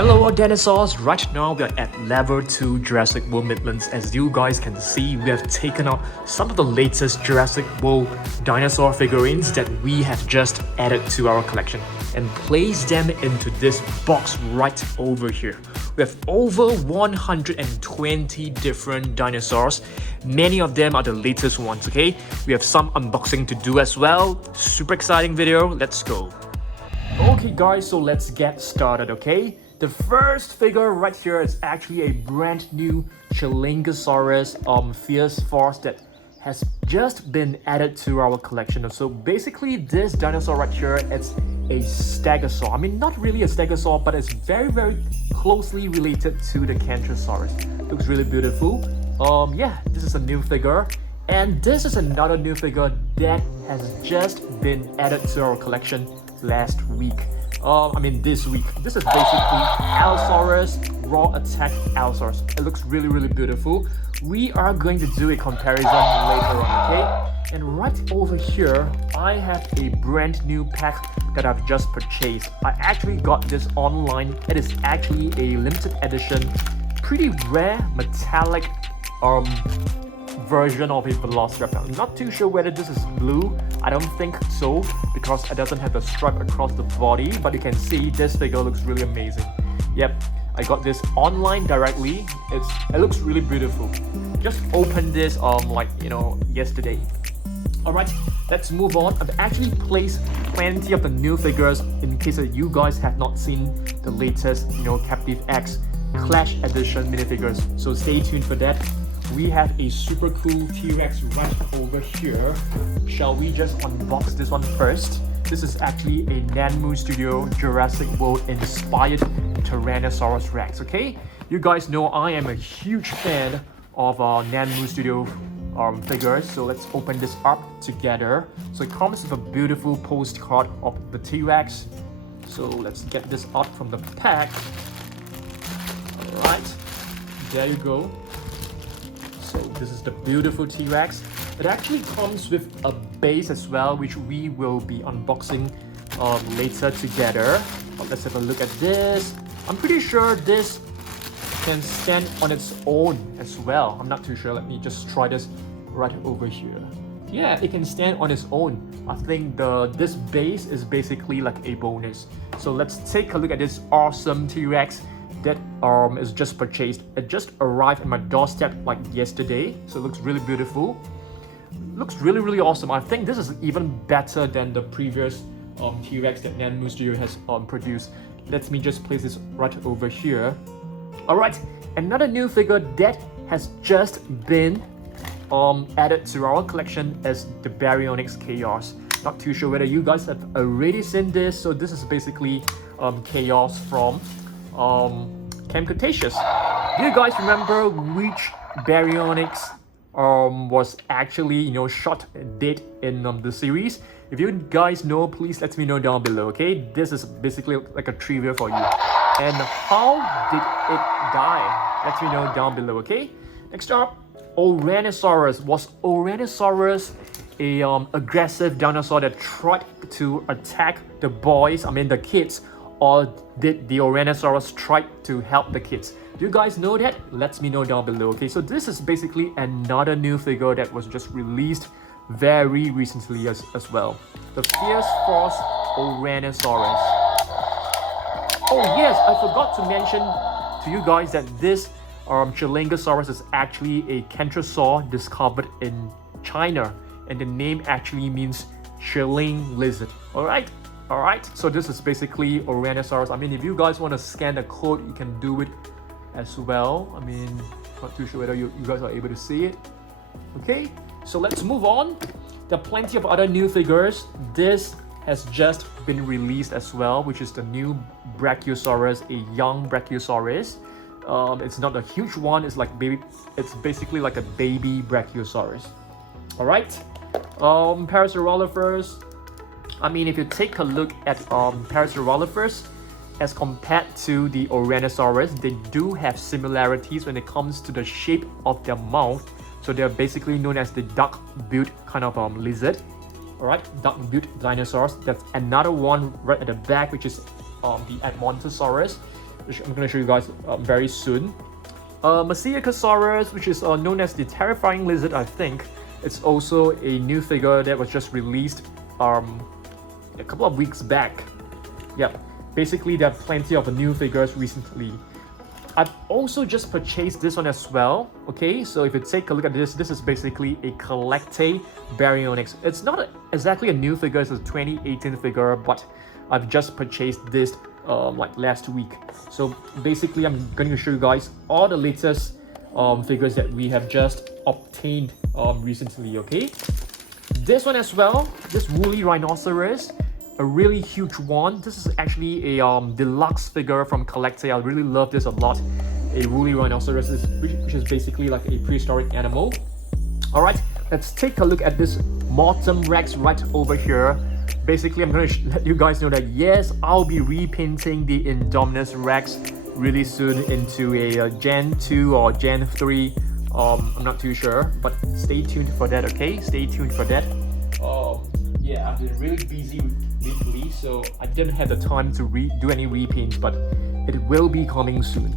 Hello Dinosaurs, right now we are at level 2 Jurassic World Midlands. As you guys can see, we have taken out some of the latest Jurassic World dinosaur figurines that we have just added to our collection and placed them into this box right over here. We have over 120 different dinosaurs. Many of them are the latest ones, okay? We have some unboxing to do as well. Super exciting video, let's go. Okay guys, so let's get started, okay? The first figure right here is actually a brand new Chialingosaurus Fierce Force that has just been added to our collection. So basically this dinosaur right here, it's a stegosaur. I mean, not really a stegosaur, but it's very closely related to the Kentrosaurus. Looks really beautiful. Yeah, this is a new figure. And this is another new figure that has just been added to our collection last week. This week. This is basically Allosaurus, Raw Attack Allosaurus. It looks really beautiful. We are going to do a comparison later on, okay? And right over here, I have a brand new pack that I've just purchased. I actually got this online. It is actually a limited edition, pretty rare metallic version of a Velociraptor. I'm not too sure whether this is blue. I don't think so because it doesn't have the stripe across the body, but you can see this figure looks really amazing. Yep, I got this online directly. It looks really beautiful. Just opened this yesterday. Alright, let's move on. I've actually placed plenty of the new figures in case that you guys have not seen the latest, Captivz Clash Edition minifigures. So stay tuned for that. We have a super cool T-Rex right over here. Shall we just unbox this one first? This is actually a Nanmu Studio Jurassic World inspired Tyrannosaurus Rex, okay? You guys know I am a huge fan of Nanmu Studio figures, so let's open this up together. So it comes with a beautiful postcard of the T-Rex. So let's get this out from the pack. Alright, there you go. So this is the beautiful T-Rex. It actually comes with a base as well, which we will be unboxing later together. But let's have a look at this. I'm pretty sure this can stand on its own as well. I'm not too sure. Let me just try this right over here. Yeah, it can stand on its own. I think this base is basically like a bonus. So let's take a look at this awesome T-Rex that is just purchased. It just arrived at my doorstep like yesterday, so it looks really beautiful. Looks really awesome. I think this is even better than the previous T-Rex that Nanmu Studio has produced. Let me just place this right over here. Alright, another new figure that has just been added to our collection is the Baryoynx Chaos. Not too sure whether you guys have already seen this. So this is basically Chaos from CRETACEOUS. Do you guys remember which Baryoynx was actually shot dead in the series? If you guys know, please let me know down below, okay? This is basically like a trivia for you. And how did it die? Let me know down below, okay? Next up, Ouranosaurus. Was Ouranosaurus a aggressive dinosaur that tried to attack the kids? Or did the Ouranosaurus try to help the kids? Do you guys know that? Let me know down below, okay? So this is basically another new figure that was just released very recently as well. The Fierce Force Ouranosaurus. Oh yes, I forgot to mention to you guys that this Chialingosaurus is actually a kentrosaur discovered in China. And the name actually means Chialing lizard, alright? Alright, so this is basically Ouranosaurus. I mean, if you guys want to scan the code, you can do it as well. I mean, not too sure whether you guys are able to see it. Okay, so let's move on. There are plenty of other new figures. This has just been released as well, which is the new Brachiosaurus, a young Brachiosaurus. It's not a huge one, it's basically like a baby Brachiosaurus. Alright, Parasaurolophus. I mean, if you take a look at Parasaurolophus as compared to the Ouranosaurus, they do have similarities when it comes to the shape of their mouth. So they're basically known as the duck-billed kind of lizard. Alright, duck-billed dinosaurs. That's another one right at the back, which is the Amargasaurus. which I'm gonna show you guys very soon. Mosasaurus, which is known as the terrifying lizard, I think. It's also a new figure that was just released a couple of weeks back. Yep, basically there are plenty of new figures recently. I've also just purchased this one as well. Okay, so if you take a look at this, this is basically a Attack Baryonyx. It's not exactly a new figure, it's a 2018 figure, but I've just purchased this like last week. So basically I'm going to show you guys all the latest figures that we have just obtained recently. Okay, this one as well, this woolly rhinoceros, a really huge one. This is actually a deluxe figure from Collector. I really love this a lot. A woolly rhinoceros, which is basically like a prehistoric animal. All right, let's take a look at this Nanmu Rex right over here. Basically, I'm going to let you guys know that yes, I'll be repainting the Indominus Rex really soon into a Gen 2 or Gen 3. I'm not too sure, but stay tuned for that, okay? Stay tuned for that. Yeah, I've been really busy lately, so I didn't have the time to do any repaints, but it will be coming soon.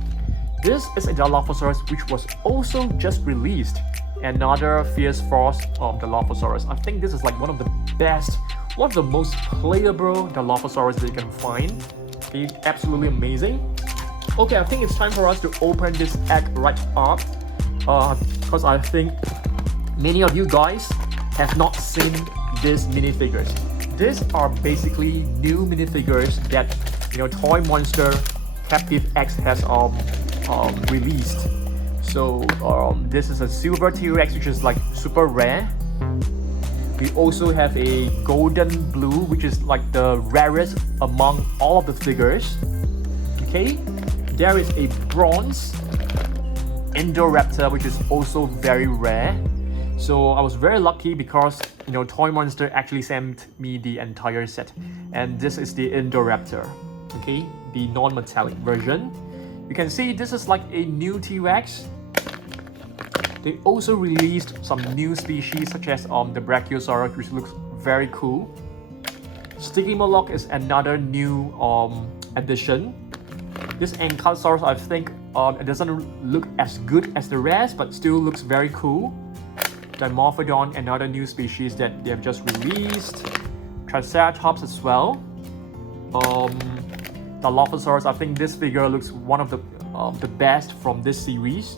This is a Dilophosaurus, which was also just released. Another fierce force Dilophosaurus. I think this is like one of the best, one of the most playable Dilophosaurus that you can find. Okay, absolutely amazing. Okay, I think it's time for us to open this egg right up, because I think many of you guys have not seen these minifigures. These are basically new minifigures that Toy Monster Captivz has released. So this is a silver T-Rex, which is like super rare. We also have a golden blue, which is like the rarest among all of the figures. Okay, there is a bronze Indoraptor, which is also very rare. So I was very lucky because Toy Monster actually sent me the entire set, and this is the Indoraptor. Okay, the non-metallic version. You can see this is like a new T-Rex. They also released some new species such as the Brachiosaurus, which looks very cool. Stygimoloch is another new addition. This Ankylosaurus, I think it doesn't look as good as the rest, but still looks very cool. Dimorphodon, another new species that they have just released. Triceratops as well. Dilophosaurus, I think this figure looks one of the best from this series.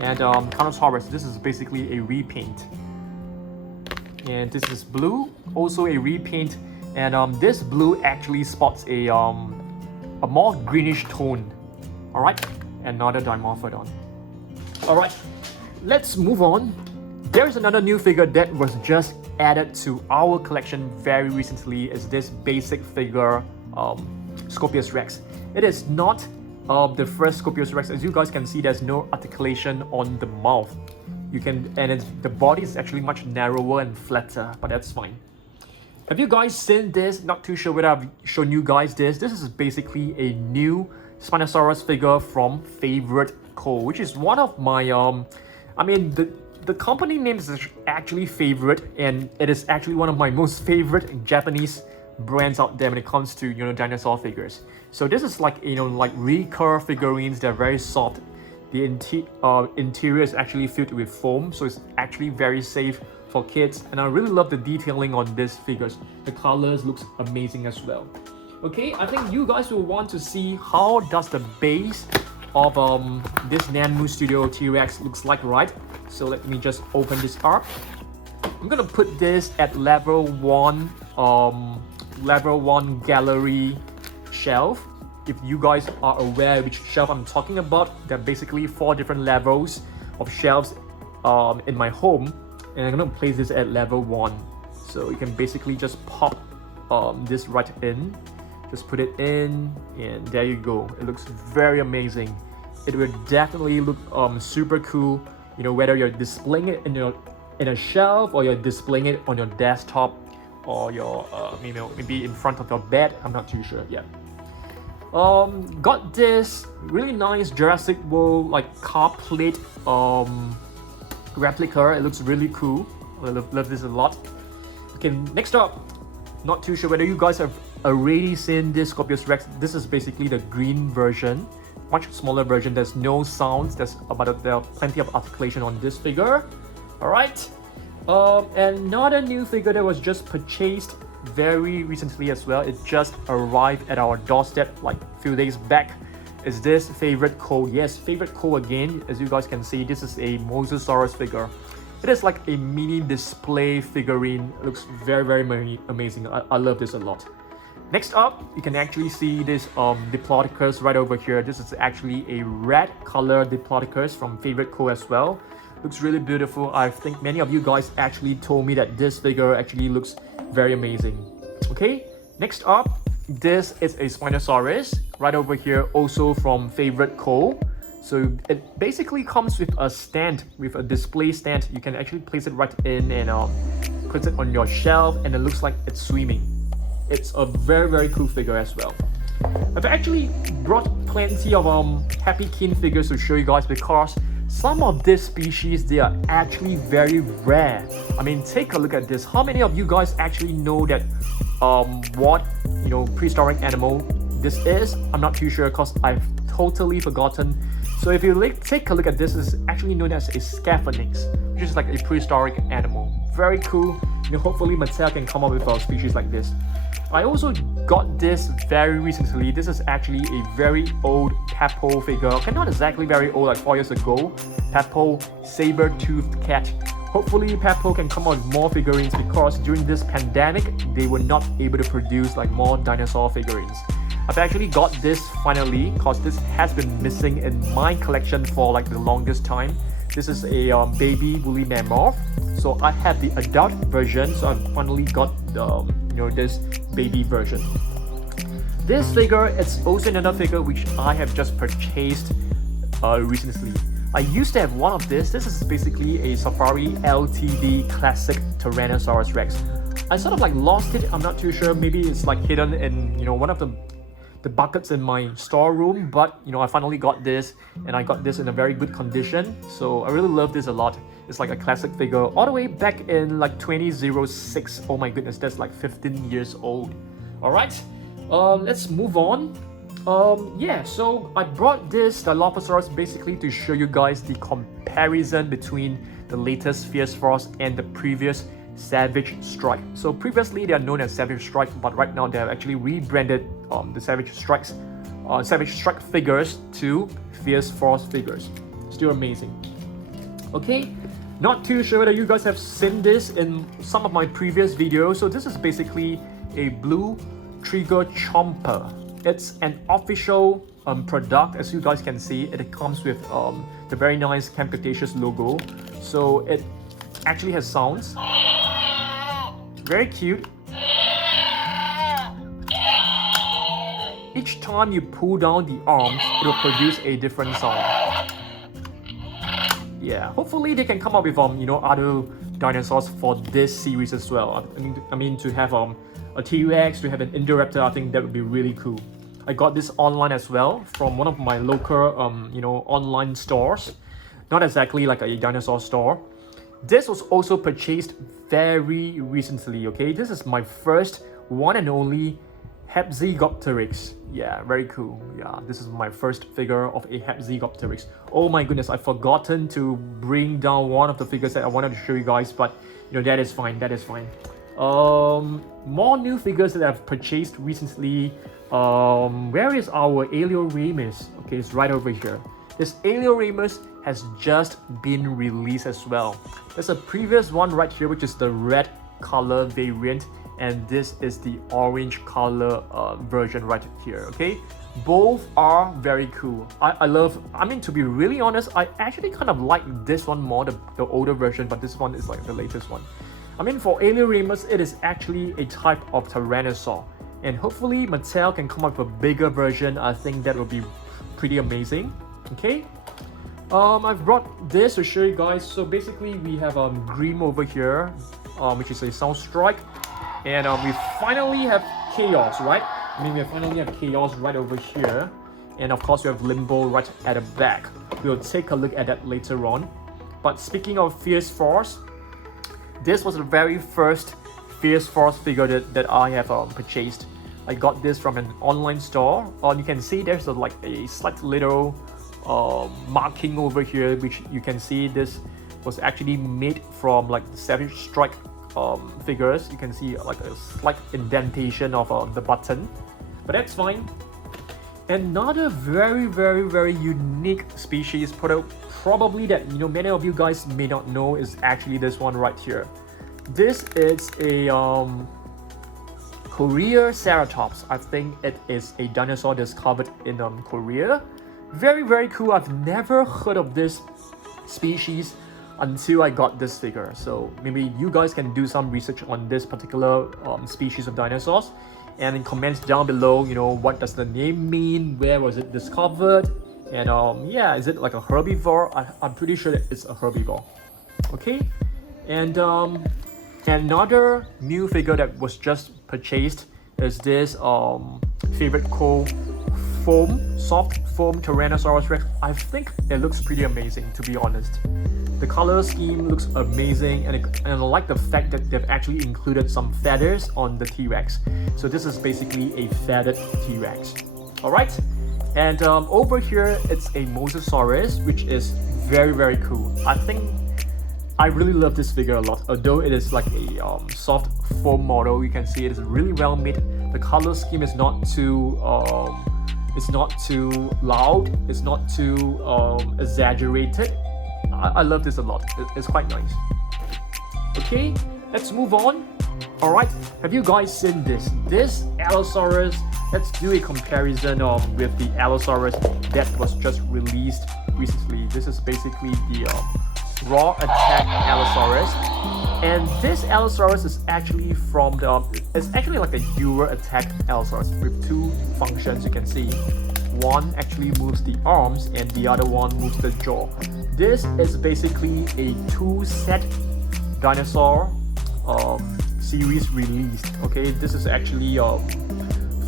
And Dinosaurs, this is basically a repaint. And this is blue, also a repaint. And this blue actually spots a more greenish tone. Alright, another Dimorphodon. Alright, let's move on. There is another new figure that was just added to our collection very recently. Is this basic figure, Scorpios Rex. It is not the first Scorpios Rex. As you guys can see, there's no articulation on the mouth. The body is actually much narrower and flatter, but that's fine. Have you guys seen this? Not too sure whether I've shown you guys this. This is basically a new Spinosaurus figure from Favorite Co., which is one of my the company name is actually Favorite, and it is actually one of my most favorite Japanese brands out there when it comes to dinosaur figures. So this is like like recurve figurines. They're very soft. The interior is actually filled with foam, so it's actually very safe for kids, and I really love the detailing on these figures. The colors looks amazing as well. Okay, I think you guys will want to see how does the base of this Nanmu Studio T-Rex looks like, right? So let me just open this up. I'm gonna put this at level 1 gallery shelf. If you guys are aware which shelf I'm talking about, there are basically 4 different levels of shelves in my home, and I'm gonna place this at level 1. So you can basically just pop this right in, just put it in, and there you go. It looks very amazing. It will definitely look super cool, whether you're displaying it in a shelf or you're displaying it on your desktop or your maybe in front of your bed. I'm not too sure yet. Got this really nice Jurassic World like car plate replica. It looks really cool. I love this a lot. Okay, next up, not too sure whether you guys have already seen this Scorpios Rex. This is basically the green version, much smaller version. There's no sounds, there are plenty of articulation on this figure. All right. Another new figure that was just purchased very recently as well. It just arrived at our doorstep like a few days back. Is this Favorite Co? Yes, Favorite Co again. As you guys can see, this is a Mosasaurus figure. It is like a mini display figurine. It looks very amazing. I love this a lot. Next up, you can actually see this Diplodocus right over here. This is actually a red color Diplodocus from Favorite Co as well. Looks really beautiful. I think many of you guys actually told me that this figure actually looks very amazing. Okay, next up, this is a Spinosaurus right over here, also from Favorite Co. So it basically comes with a stand, with a display stand. You can actually place it right in and put it on your shelf, and it looks like it's swimming. It's a very cool figure as well. I've actually brought plenty of Happy Kin figures to show you guys, because some of this species, they are actually very rare. I mean, take a look at this. How many of you guys actually know that what prehistoric animal this is? I'm not too sure because I've totally forgotten. So if you take a look at this, it's actually known as a Scorpios, which is like a prehistoric animal. Very cool. Hopefully Mattel can come up with a species like this. I also got this very recently. This is actually a very old Peppo figure. Okay, not exactly very old, like 4 years ago. Peppo saber-toothed cat. Hopefully Peppo can come out with more figurines, because during this pandemic, they were not able to produce like more dinosaur figurines. I've actually got this finally, because this has been missing in my collection for like the longest time. This is a baby woolly mammoth. So I have the adult version, so I've finally got this baby version. This figure, it's also another figure which I have just purchased recently. I used to have one of this. This is basically a Safari LTD classic Tyrannosaurus Rex. I sort of like lost it. I'm not too sure. Maybe it's like hidden in one of the buckets in my storeroom, but I finally got this, and I got this in a very good condition. So I really love this a lot. It's like a classic figure all the way back in like 2006. Oh my goodness, that's like 15 years old. All right, let's move on. Yeah, so I brought this Dilophosaurus basically to show you guys the comparison between the latest Fierce Force and the previous Savage Strike. So previously they are known as Savage Strike, but right now they have actually rebranded the Savage Strike figures to Fierce Force figures. Still amazing. Okay, not too sure whether you guys have seen this in some of my previous videos. So this is basically a blue trigger chomper. It's an official product. As you guys can see, it comes with the very nice Captivz logo. So it actually has sounds. Very cute. Each time you pull down the arms, it will produce a different sound. Yeah, hopefully they can come up with other dinosaurs for this series as well. I mean to have a T-Rex, to have an Indoraptor, I think that would be really cool. I got this online as well from one of my local online stores. Not exactly like a dinosaur store. This was also purchased very recently, okay? This is my first one and only Hepzygopteryx. Yeah, very cool. Yeah, this is my first figure of a Hepzygopteryx. Oh my goodness, I've forgotten to bring down one of the figures that I wanted to show you guys, but that is fine, that is fine. More new figures that I've purchased recently. Where is our Auranosaurus? Okay, it's right over here. This Auranosaurus has just been released as well. There's a previous one right here, which is the red color variant, and this is the orange color version right here. Okay, both are very cool. I mean, to be really honest, I actually kind of like this one more, the older version, but this one is like the latest one. I mean, for Auranosaurus, it is actually a type of Tyrannosaur, and hopefully Mattel can come up with a bigger version. I think that would be pretty amazing. Okay, I've brought this to show you guys. So basically we have Grim over here, which is a Sound Strike, and we finally have Chaos, right? I mean, we finally have Chaos right over here, and of course we have Limbo right at the back. We'll take a look at that later on. But speaking of Fierce Force, this was the very first Fierce Force figure that I have purchased. I got this from an online store. You can see there's like a slight little marking over here, which you can see this was actually made from like the Savage Strike figures. You can see like a slight indentation of the button, but that's fine. Another very unique species probably that many of you guys may not know is actually this one right here. This is a Korea Ceratops. I think it is a dinosaur discovered in Korea. Very cool. I've never heard of this species until I got this figure. So maybe you guys can do some research on this particular species of dinosaurs. And in comments down below, what does the name mean? Where was it discovered? And yeah, is it like a herbivore? I'm pretty sure that it's a herbivore. Okay, and another new figure that was just purchased is this favorite cool soft foam Tyrannosaurus Rex. I think it looks pretty amazing, to be honest. The color scheme looks amazing, and I like the fact that they've actually included some feathers on the T-Rex. So this is basically a feathered T-Rex. Alright, and over here it's a Mosasaurus, which is very cool. I really love this figure a lot. Although it is like a soft foam model, you can see it is really well made. The color scheme is not too loud, it's not too exaggerated. I love this a lot. It's quite nice. Okay, let's move on. Alright, have you guys seen this? This Allosaurus, let's do a comparison with the Allosaurus that was just released recently. This is basically the raw Attack Allosaurus. And this Allosaurus is actually from it's actually like a JURASSIC Allosaurus with two functions. You can see one actually moves the arms and the other one moves the jaw. This is basically a 2-set dinosaur series released. Okay, this is actually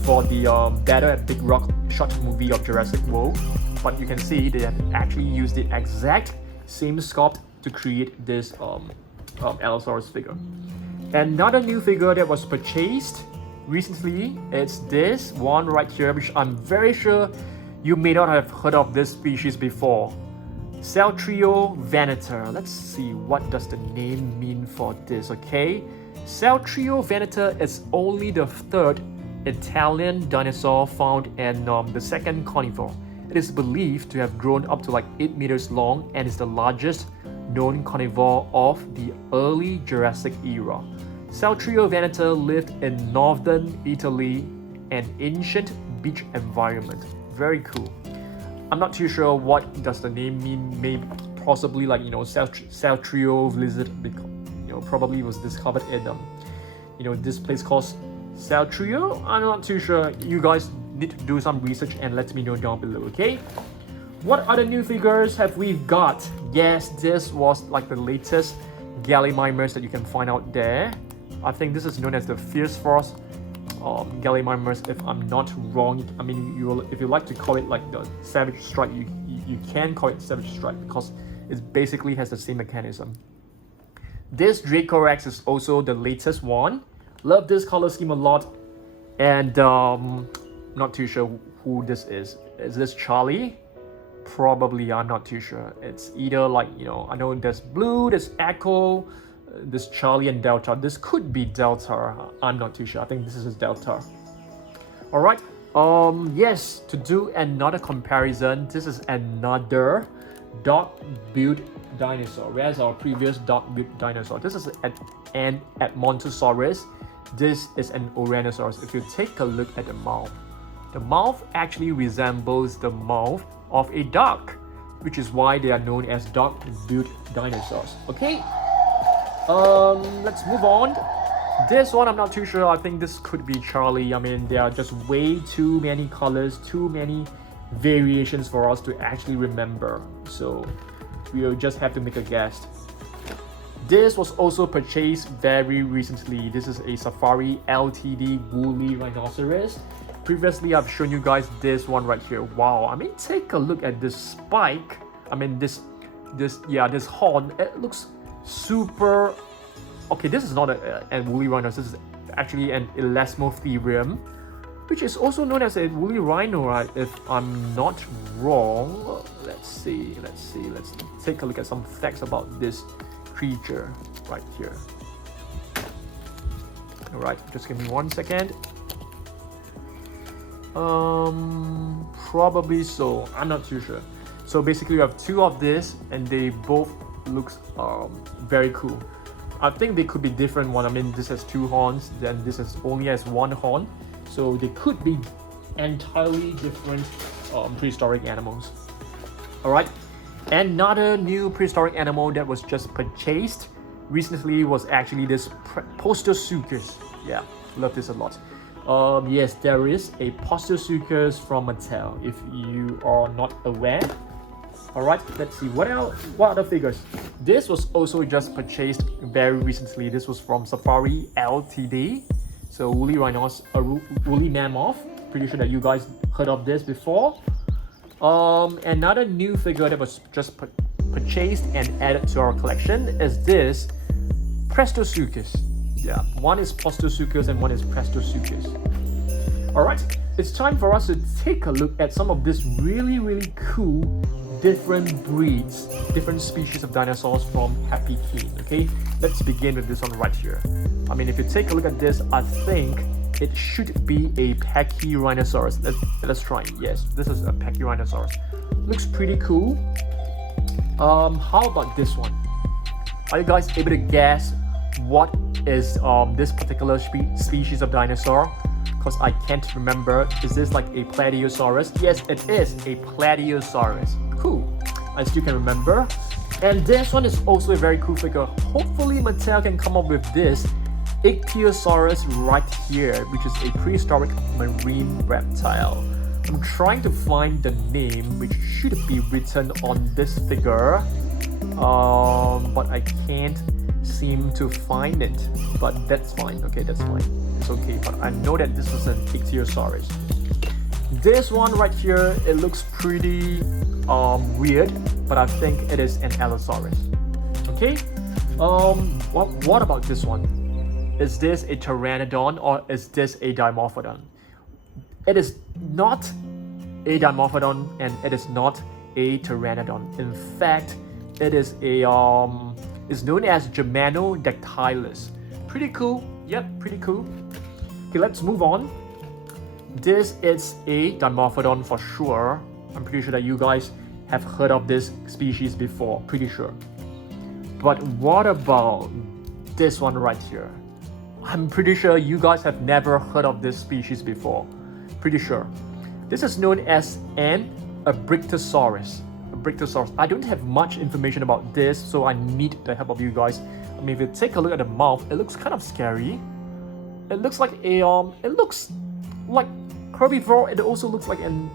for the Better at Big Rock short movie of Jurassic World. But you can see they have actually used the exact same sculpt to create this Allosaurus figure. Another new figure that was purchased recently, it's this one right here, which I'm very sure you may not have heard of this species before. Celtriovenator. Let's see, what does the name mean for this, okay? Celtriovenator is only the third Italian dinosaur found in the second carnivore. It is believed to have grown up to like 8 meters long and is the largest known carnivore of the early Jurassic era. Celtriovenator lived in northern Italy, an ancient beach environment. Very cool. I'm not too sure what does the name mean. Maybe possibly like Celtrio lizard, probably was discovered in this place called Celtrio. I'm not too sure. You guys need to do some research and let me know down below, okay? What other new figures have we got? Yes, this was like the latest Gallimimus that you can find out there. I think this is known as the Fierce Force Gallimimus, if I'm not wrong. I mean, if you like to call it like the Savage Strike, you can call it Savage Strike because it basically has the same mechanism. This Dracorex is also the latest one. Love this color scheme a lot, and not too sure who this is. Is this Charlie? Probably, I'm not too sure. It's either like, I know there's Blue, there's Echo, this Charlie and Delta. This could be Delta. I'm not too sure. I think this is Delta. Alright. Yes, to do another comparison, this is another dog-built dinosaur. Whereas our previous dog-built dinosaur, this is an Edmontosaurus. This is an Ouranosaurus. If you take a look at the mouth actually resembles the mouth of a dog, which is why they are known as dog-built dinosaurs. Okay, let's move on. This one I'm not too sure. I think this could be Charlie. I mean, there are just way too many colors, too many variations for us to actually remember, so we'll just have to make a guess. This was also purchased very recently. This is a Safari LTD woolly rhinoceros. Previously, I've shown you guys this one right here. Wow, I mean, take a look at this spike. I mean, this horn. It looks super. Okay, this is not a woolly rhinoceros. This is actually an Elasmotherium. which is also known as a woolly rhino, right? If I'm not wrong. Let's take a look at some facts about this creature right here. All right, just give me 1 second. Probably so. I'm not too sure. So basically, we have 2 of this, and they both looks very cool. I think they could be different one. I mean, this has 2 horns, then this has only has 1 horn, so they could be entirely different prehistoric animals. All right, another new prehistoric animal that was just purchased recently was actually this Postosuchus. Yeah, love this a lot. Yes, there is a Postosuchus from Mattel, if you are not aware. All right, let's see what else. What other figures? This was also just purchased very recently. This was from Safari Ltd. So woolly rhinos, woolly mammoth. Pretty sure that you guys heard of this before. Another new figure that was just purchased and added to our collection is this Prestosuchus. Yeah, one is Postosuchus and one is Prestosuchus. All right, it's time for us to take a look at some of this really cool different breeds, different species of dinosaurs from Happy Keen. Okay, let's begin with this one right here. I mean, if you take a look at this, I think it should be a Pachyrhinosaurus. Let's try. Yes, this is a Pachyrhinosaurus. Looks pretty cool. How about this one? Are you guys able to guess what is this particular species of dinosaur? Because I can't remember. Is this like a Plateosaurus? Yes, it is a Plateosaurus. Cool. I still can remember. And this one is also a very cool figure. Hopefully Mattel can come up with this Ichthyosaurus right here, which is a prehistoric marine reptile. I'm trying to find the name, which should be written on this figure, but I can't seem to find it. But that's fine. Okay, that's fine. It's okay. But I know that this was an Ichthyosaurus. This one right here, it looks pretty weird, but I think it is an Allosaurus. Okay. What about this one? Is this a Pteranodon or is this a Dimorphodon? It is not a Dimorphodon and it is not a Pteranodon. In fact, it is a is known as Germanodactylus. Pretty cool. Yep, pretty cool. Okay, let's move on. This is a Dimorphodon for sure. I'm pretty sure that you guys have heard of this species before. Pretty sure. But what about this one right here? I'm pretty sure you guys have never heard of this species before. Pretty sure. This is known as an Abrictosaurus. I don't have much information about this, so I need the help of you guys. I mean, if you take a look at the mouth, it looks kind of scary. It looks like a it looks like herbivore. It also looks like an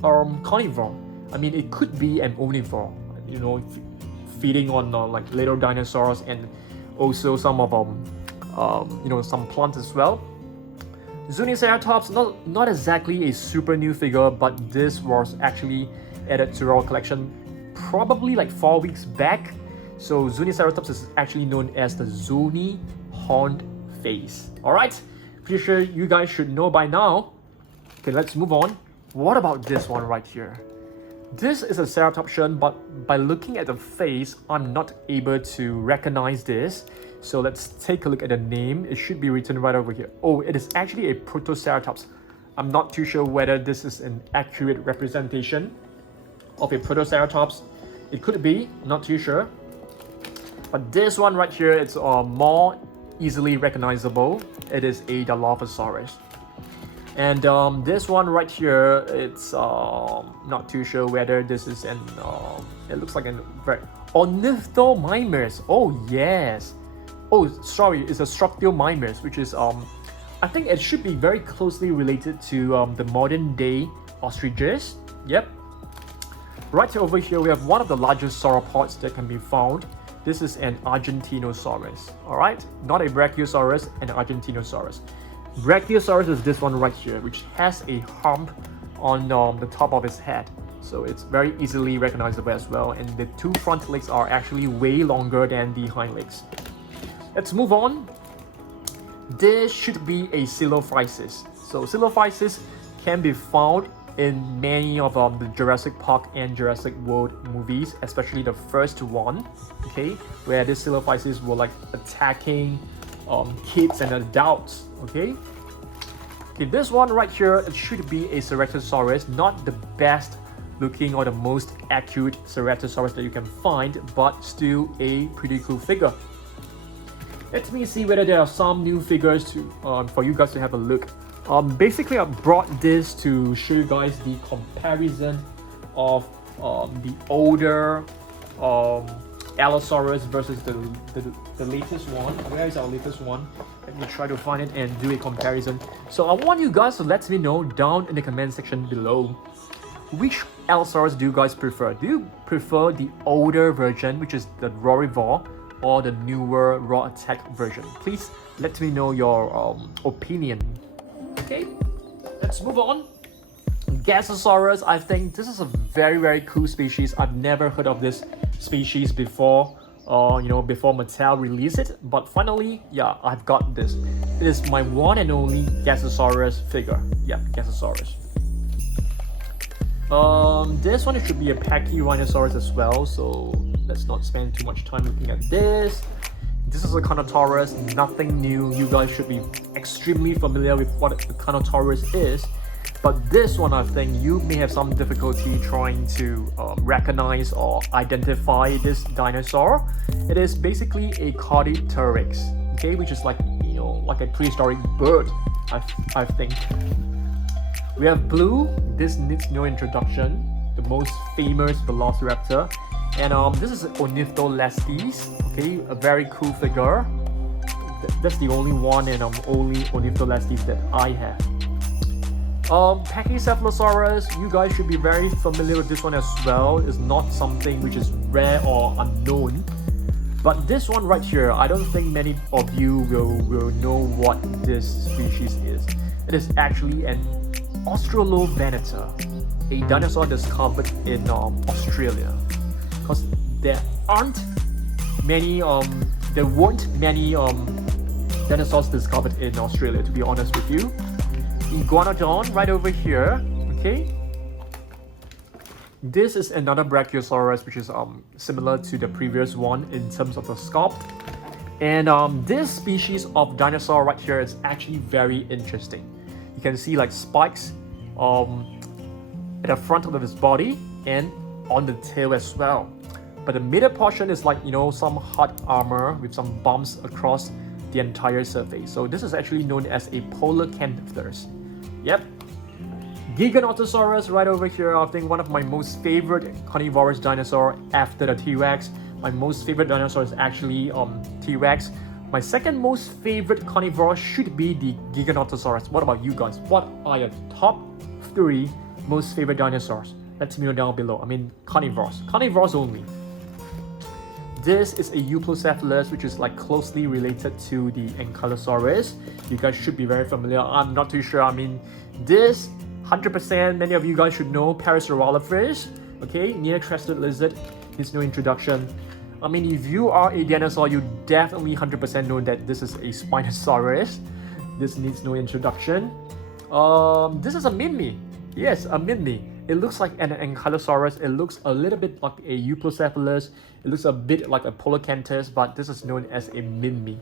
carnivore. I mean, it could be an omnivore. You know, feeding on like little dinosaurs and also some of you know, some plants as well. Zuniceratops, not exactly a super new figure, but this was actually added to our collection probably like 4 weeks back. So Zuniceratops is actually known as the Zuni horned face. Alright, pretty sure you guys should know by now. Okay, let's move on. What about this one right here? This is a Ceratopsian, but by looking at the face, I'm not able to recognize this. So let's take a look at the name. It should be written right over here. Oh, it is actually a Protoceratops. I'm not too sure whether this is an accurate representation of a Protoceratops. It could be, not too sure. But this one right here, it's more easily recognizable. It is a Dilophosaurus. And this one right here, it's not too sure whether this is an it looks like an Ornithomimus. Oh yes. Oh, sorry, it's a Structiomimus, which is I think it should be very closely related to the modern day ostriches. Yep. Right over here, we have one of the largest sauropods that can be found. This is an Argentinosaurus. All right, not a Brachiosaurus, an Argentinosaurus. Brachiosaurus is this one right here, which has a hump on the top of its head. So it's very easily recognizable as well. And the 2 front legs are actually way longer than the hind legs. Let's move on. This should be a Coelophysis. So Silophysis can be found in many of the Jurassic Park and Jurassic World movies, especially the first one, okay, where the Silophysis were like attacking kids and adults, okay. Okay, this one right here, it should be a Ceratosaurus, not the best looking or the most accurate Ceratosaurus that you can find, but still a pretty cool figure. Let me see whether there are some new figures to for you guys to have a look. Basically, I brought this to show you guys the comparison of the older Allosaurus versus the latest one. Where is our latest one? Let me try to find it and do a comparison. So I want you guys to let me know down in the comment section below, which Allosaurus do you guys prefer? Do you prefer the older version, which is the Rorivore, or the newer Raw Attack version? Please let me know your opinion. Okay, let's move on. Gasosaurus, I think this is a very cool species. I've never heard of this species before, before Mattel released it, but finally, yeah, I've got this. It is my one and only Gasosaurus figure. Yeah, Gasosaurus. This one, it should be a Pachyrhinosaurus as well, so let's not spend too much time looking at this. This is a Carnotaurus, nothing new. You guys should be extremely familiar with what a Carnotaurus is. But this one, I think you may have some difficulty trying to recognize or identify this dinosaur. It is basically a Captivz, okay, which is like, like a prehistoric bird, I think. We have Blue. This needs no introduction. The most famous Velociraptor. And this is Ornitholestes, okay, a very cool figure. That's the only one and only Ornitholestes that I have. Pachycephalosaurus, you guys should be very familiar with this one as well. It's not something which is rare or unknown. But this one right here, I don't think many of you will know what this species is. It is actually an Australovenator, a dinosaur discovered in Australia. Because there weren't many dinosaurs discovered in Australia, to be honest with you. Iguanodon right over here, okay. This is another Brachiosaurus, which is similar to the previous one in terms of the sculpt. And this species of dinosaur right here is actually very interesting. You can see like spikes at the front of his body and on the tail as well. But the middle portion is like, some hard armor with some bumps across the entire surface. So this is actually known as a Polycanthus. Yep. Giganotosaurus right over here, I think one of my most favorite carnivorous dinosaur after the T-Rex. My most favorite dinosaur is actually T-Rex. My second most favorite carnivore should be the Giganotosaurus. What about you guys? What are your top 3 most favorite dinosaurs? Let me know down below. I mean carnivores. Carnivores only. This is a Euplocephalus, which is like closely related to the Ankylosaurus. You guys should be very familiar. I'm not too sure. I mean, this 100% many of you guys should know Parasaurolophus. Okay, near-crested lizard needs no introduction. I mean, if you are a dinosaur, you definitely 100% know that this is a Spinosaurus. This needs no introduction. This is a Minmi. Yes, a Minmi. It looks like an Ankylosaurus. It looks a little bit like a Euplocephalus. It looks a bit like a Polycanthus, but this is known as a Minmi.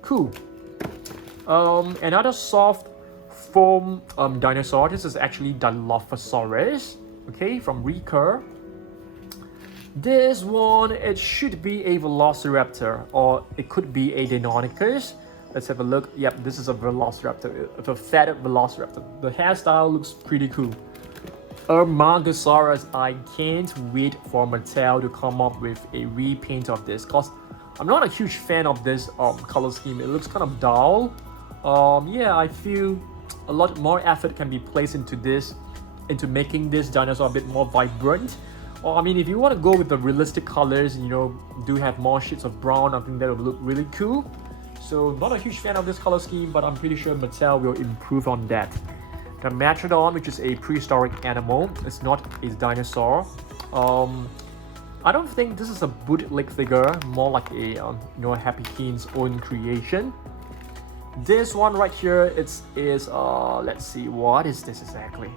Cool. Another soft foam dinosaur. This is actually Dilophosaurus. Okay, from Recur. This one, it should be a Velociraptor, or it could be a Deinonychus. Let's have a look. Yep, this is a Velociraptor. It's a fatted Velociraptor. The hairstyle looks pretty cool. Amargasaurus, I can't wait for Mattel to come up with a repaint of this, because I'm not a huge fan of this color scheme. It looks kind of dull. Yeah, I feel a lot more effort can be placed into this, into making this dinosaur a bit more vibrant. Or I mean, if you want to go with the realistic colors, do have more shades of brown, I think that will look really cool. So not a huge fan of this color scheme, but I'm pretty sure Mattel will improve on that. The Metrodon, which is a prehistoric animal, it's not a dinosaur. I don't think this is a bootleg figure, more like a Happy Keen's own creation. This one right here, let's see, what is this exactly?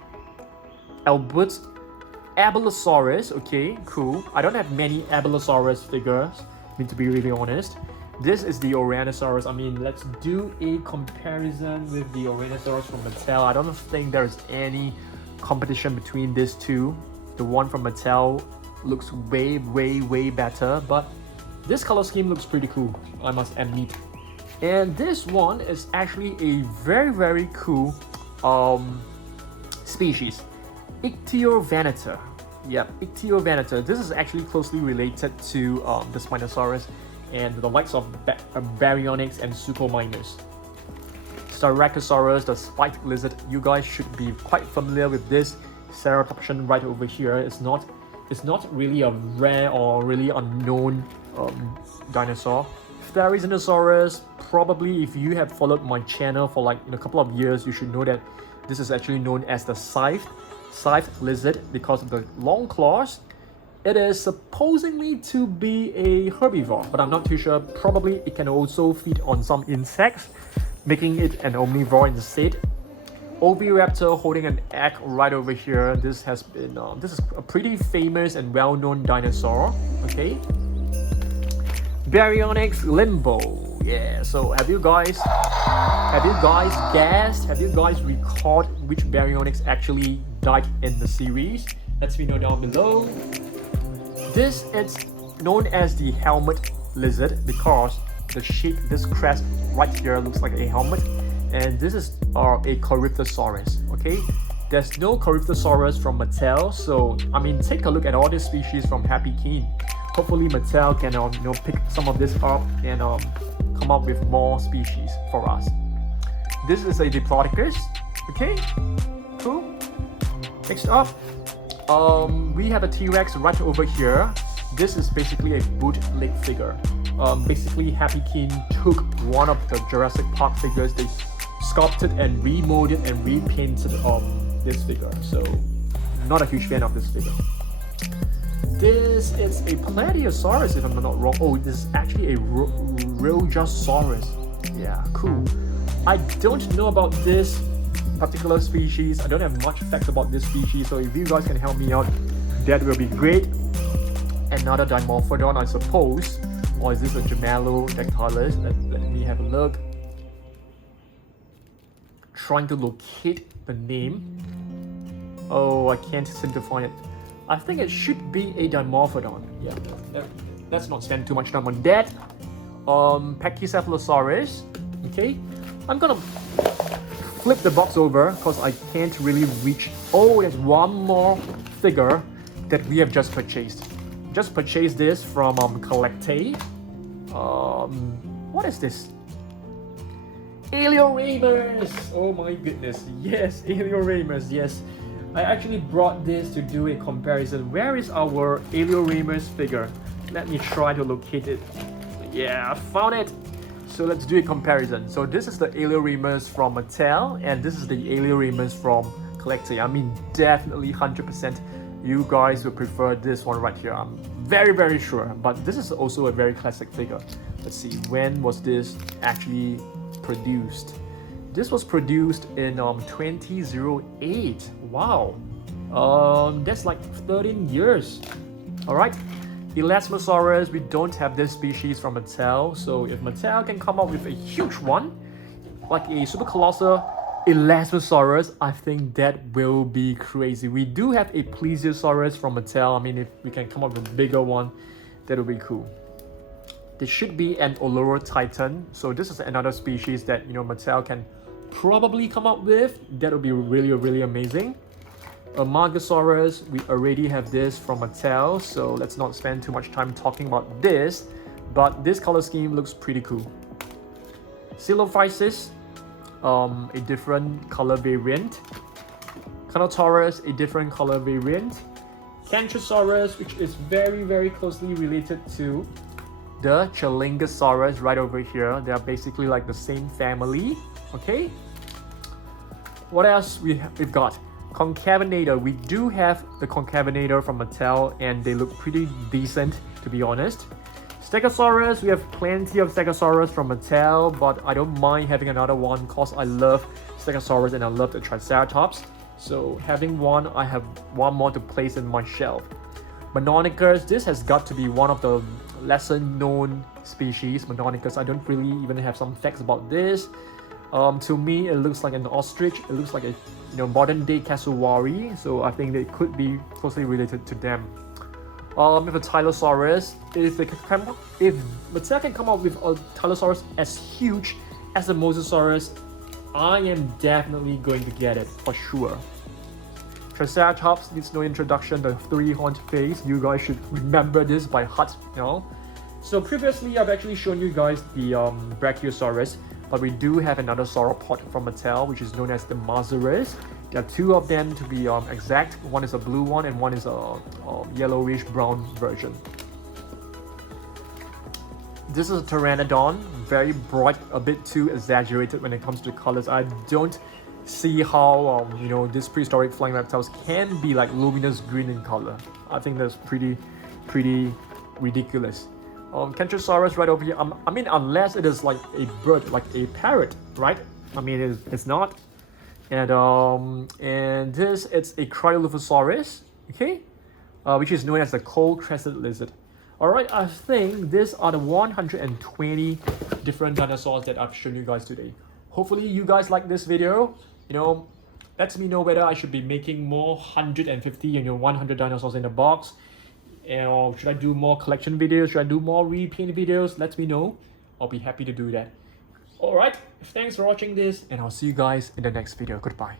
Albert Amargasaurus. Okay, cool. I don't have many Amargasaurus figures, need to be really honest. This is the Ouranosaurus. I mean, let's do a comparison with the Ouranosaurus from Mattel. I don't think there's any competition between these two. The one from Mattel looks way better, but this color scheme looks pretty cool, I must admit. And this one is actually a very cool species, Ichthyovantor. Yep, Ichthyovantor. This is actually closely related to the Spinosaurus and the likes of Baryoynx and Suchomimus. Styracosaurus, the spiked lizard. You guys should be quite familiar with this ceratopsian right over here. It's not really a rare or really unknown dinosaur. Dinosaurs, probably if you have followed my channel for like a couple of years, you should know that this is actually known as the scythed lizard because of the long claws. It is supposedly to be a herbivore, but I'm not too sure. Probably it can also feed on some insects, making it an omnivore instead. Oviraptor holding an egg right over here. This is a pretty famous and well-known dinosaur. Okay. Baryoynx Limbo. Yeah, so have you guys guessed? Have you guys recalled which Baryonyx actually died in the series? Let me know down below. This is known as the helmet lizard because the shape, this crest right here looks like a helmet, and this is a Coryphosaurus. Okay, there's no Coryphosaurus from Mattel, so I mean, take a look at all these species from Happy Keen. Hopefully Mattel can pick some of this up and come up with more species for us. This is a Diplodocus. Okay, cool. Next up, we have a T-Rex right over here. This is basically a bootleg figure. Basically Happy Keen took one of the Jurassic Park figures, they sculpted and remolded and repainted this figure. So not a huge fan of this figure. This is a Plateosaurus if I'm not wrong. Oh, this is actually a Rojasaurus. Yeah, cool. I don't know about this particular species. I don't have much facts about this species, so if you guys can help me out, that will be great. Another Dimorphodon, I suppose. Or is this a Gemelodactylus? Let me have a look. Trying to locate the name. Oh, I can't seem to find it. I think it should be a Dimorphodon. Yeah, let's not spend too much time on that. Pachycephalosaurus. Okay, I'm gonna flip the box over because I can't really reach. Oh, there's one more figure that we have just purchased. Just purchased this from Captivz. What is this? Alioramus! Oh my goodness, yes, Alioramus, yes. I actually brought this to do a comparison. Where is our Alioramus figure? Let me try to locate it. Yeah, I found it. So let's do a comparison. So this is the Alioramus from Mattel, and this is the Alioramus from Captivz. I mean, definitely 100% you guys will prefer this one right here. I'm very sure. But this is also a very classic figure. Let's see, when was this actually produced? This was produced in 2008. Wow. That's like 13 years. Alright. Elasmosaurus, we don't have this species from Mattel, so if Mattel can come up with a huge one, like a super colossal Elasmosaurus, I think that will be crazy. We do have a Plesiosaurus from Mattel. I mean, if we can come up with a bigger one, that would be cool. There should be an Olorotitan, so this is another species that Mattel can probably come up with. That would be really amazing. Amargasaurus, we already have this from Mattel, so let's not spend too much time talking about this, but this color scheme looks pretty cool. Silophysis, a different color variant. Carnotaurus, a different color variant. Cantrosaurus, which is very closely related to the Chialingosaurus right over here. They are basically like the same family. Okay. What else we've got? Concavenator. We do have the Concavenator from Mattel, and they look pretty decent, to be honest. Stegosaurus, we have plenty of Stegosaurus from Mattel, but I don't mind having another one because I love Stegosaurus and I love the Triceratops. So having one, I have one more to place in my shelf. Mononychus, this has got to be one of the lesser known species. Mononychus, I don't really even have some facts about this. To me, it looks like an ostrich. It looks like a modern day cassowary. So I think they could be closely related to them. With a Tylosaurus, if Mattel can come up with a Tylosaurus as huge as the Mosasaurus, I am definitely going to get it for sure. Triceratops needs no introduction, the 3-horned face. You guys should remember this by heart, So previously, I've actually shown you guys the Brachiosaurus, but we do have another sauropod from Mattel, which is known as the Mosasaurus. There are 2 of them to be exact. One is a blue one and one is a yellowish brown version. This is a Pteranodon, very bright, a bit too exaggerated when it comes to colors. I don't see how these prehistoric flying reptiles can be like luminous green in color. I think that's pretty ridiculous. Kentrosaurus right over here. I mean, unless it is like a bird, like a parrot, right? I mean, it's not. And this, it's a Cryolophosaurus, okay, which is known as the cold-crested lizard. All right, I think these are the 120 different dinosaurs that I've shown you guys today. Hopefully, you guys like this video. Let me know whether I should be making more 150 and 100 dinosaurs in a box. Or should I do more collection videos? Should I do more repaint videos? Let me know. I'll be happy to do that. Alright, thanks for watching this, and I'll see you guys in the next video. Goodbye.